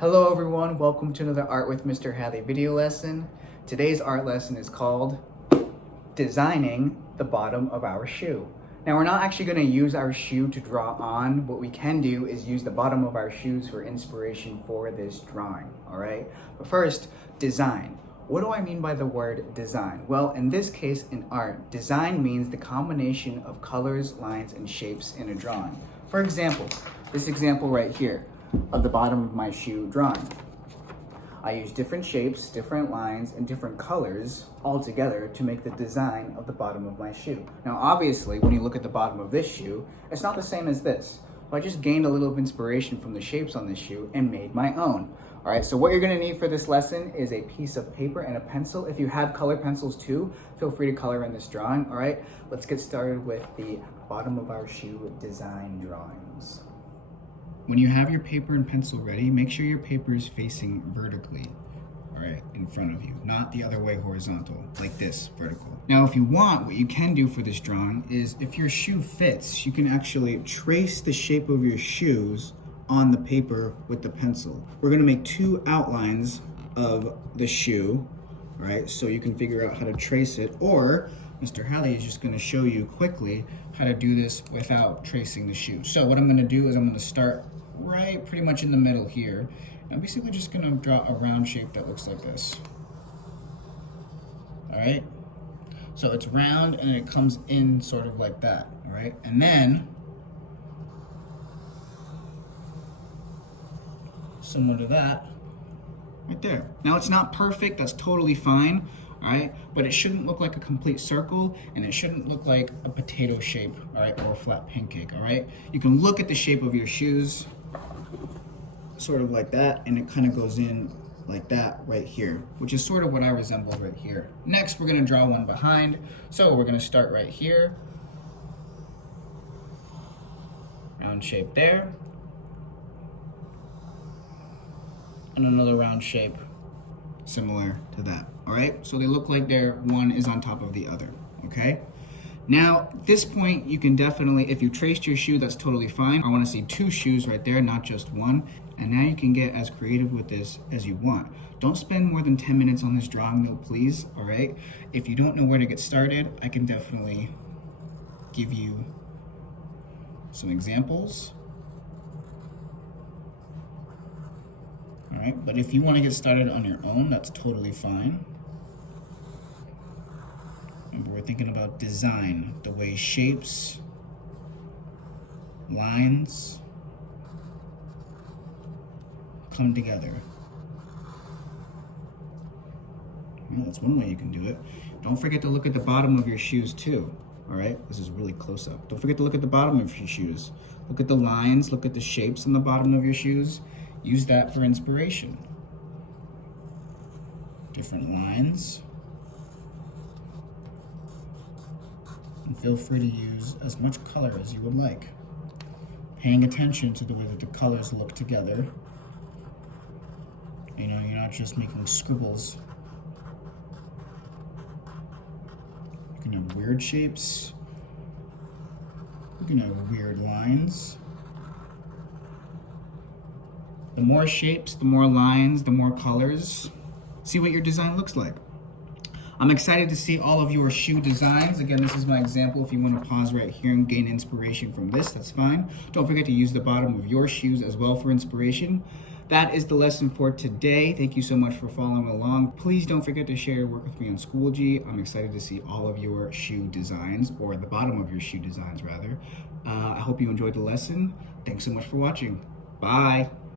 Hello everyone, welcome to another Art with Mr. Hadley video lesson. Today's art lesson is called Designing the Bottom of Our Shoe. Now we're not actually going to use our shoe to draw on. What we can do is use the bottom of our shoes for inspiration for this drawing, alright? But first, design. What do I mean by the word design? Well, in this case in art, design means the combination of colors, lines, and shapes in a drawing. For example, this example right here of the bottom of my shoe drawing. I use different shapes, different lines, and different colors all together to make the design of the bottom of my shoe. Now obviously, when you look at the bottom of this shoe, it's not the same as this. So I just gained a little of inspiration from the shapes on this shoe and made my own. All right, so what you're gonna need for this lesson is a piece of paper and a pencil. If you have color pencils too, feel free to color in this drawing, all right? Let's get started with the bottom of our shoe design drawings. When you have your paper and pencil ready, make sure your paper is facing vertically, all right, in front of you, not the other way horizontal, like this, vertical. Now, if you want, what you can do for this drawing is if your shoe fits, you can actually trace the shape of your shoes on the paper with the pencil. We're gonna make two outlines of the shoe, all right, so you can figure out how to trace it, or Mr. Hadley is just gonna show you quickly how to do this without tracing the shoe. So what I'm gonna do is I'm gonna start right pretty much in the middle here. I'm basically just gonna draw a round shape that looks like this. All right? So it's round and it comes in sort of like that, all right? And then, similar to that, right there. Now it's not perfect, that's totally fine, all right? But it shouldn't look like a complete circle and it shouldn't look like a potato shape, all right, or a flat pancake, all right? You can look at the shape of your shoes, sort of like that, and it kind of goes in like that right here, which is sort of what I resemble right here. Next, we're gonna draw one behind. So we're gonna start right here. Round shape there. And another round shape similar to that, all right? So they look like one is on top of the other, okay? Now, at this point, you can definitely, if you traced your shoe, that's totally fine. I wanna see two shoes right there, not just one. And now you can get as creative with this as you want. Don't spend more than 10 minutes on this drawing though, please, all right? If you don't know where to get started, I can definitely give you some examples. All right, but if you wanna get started on your own, that's totally fine. Remember, we're thinking about design, the way shapes, lines come together. Well, that's one way you can do it. Don't forget to look at the bottom of your shoes too, all right? This is really close up. Don't forget to look at the bottom of your shoes. Look at the lines, look at the shapes on the bottom of your shoes. Use that for inspiration. Different lines. And feel free to use as much color as you would like. Paying attention to the way that the colors look together. You know, you're not just making scribbles. You can have weird shapes. You can have weird lines. The more shapes, the more lines, the more colors. See what your design looks like. I'm excited to see all of your shoe designs. Again, this is my example. If you want to pause right here and gain inspiration from this, that's fine. Don't forget to use the bottom of your shoes as well for inspiration. That is the lesson for today. Thank you so much for following along. Please don't forget to share your work with me on Schoology. I'm excited to see all of your shoe designs, or the bottom of your shoe designs rather. I hope you enjoyed the lesson. Thanks so much for watching. Bye.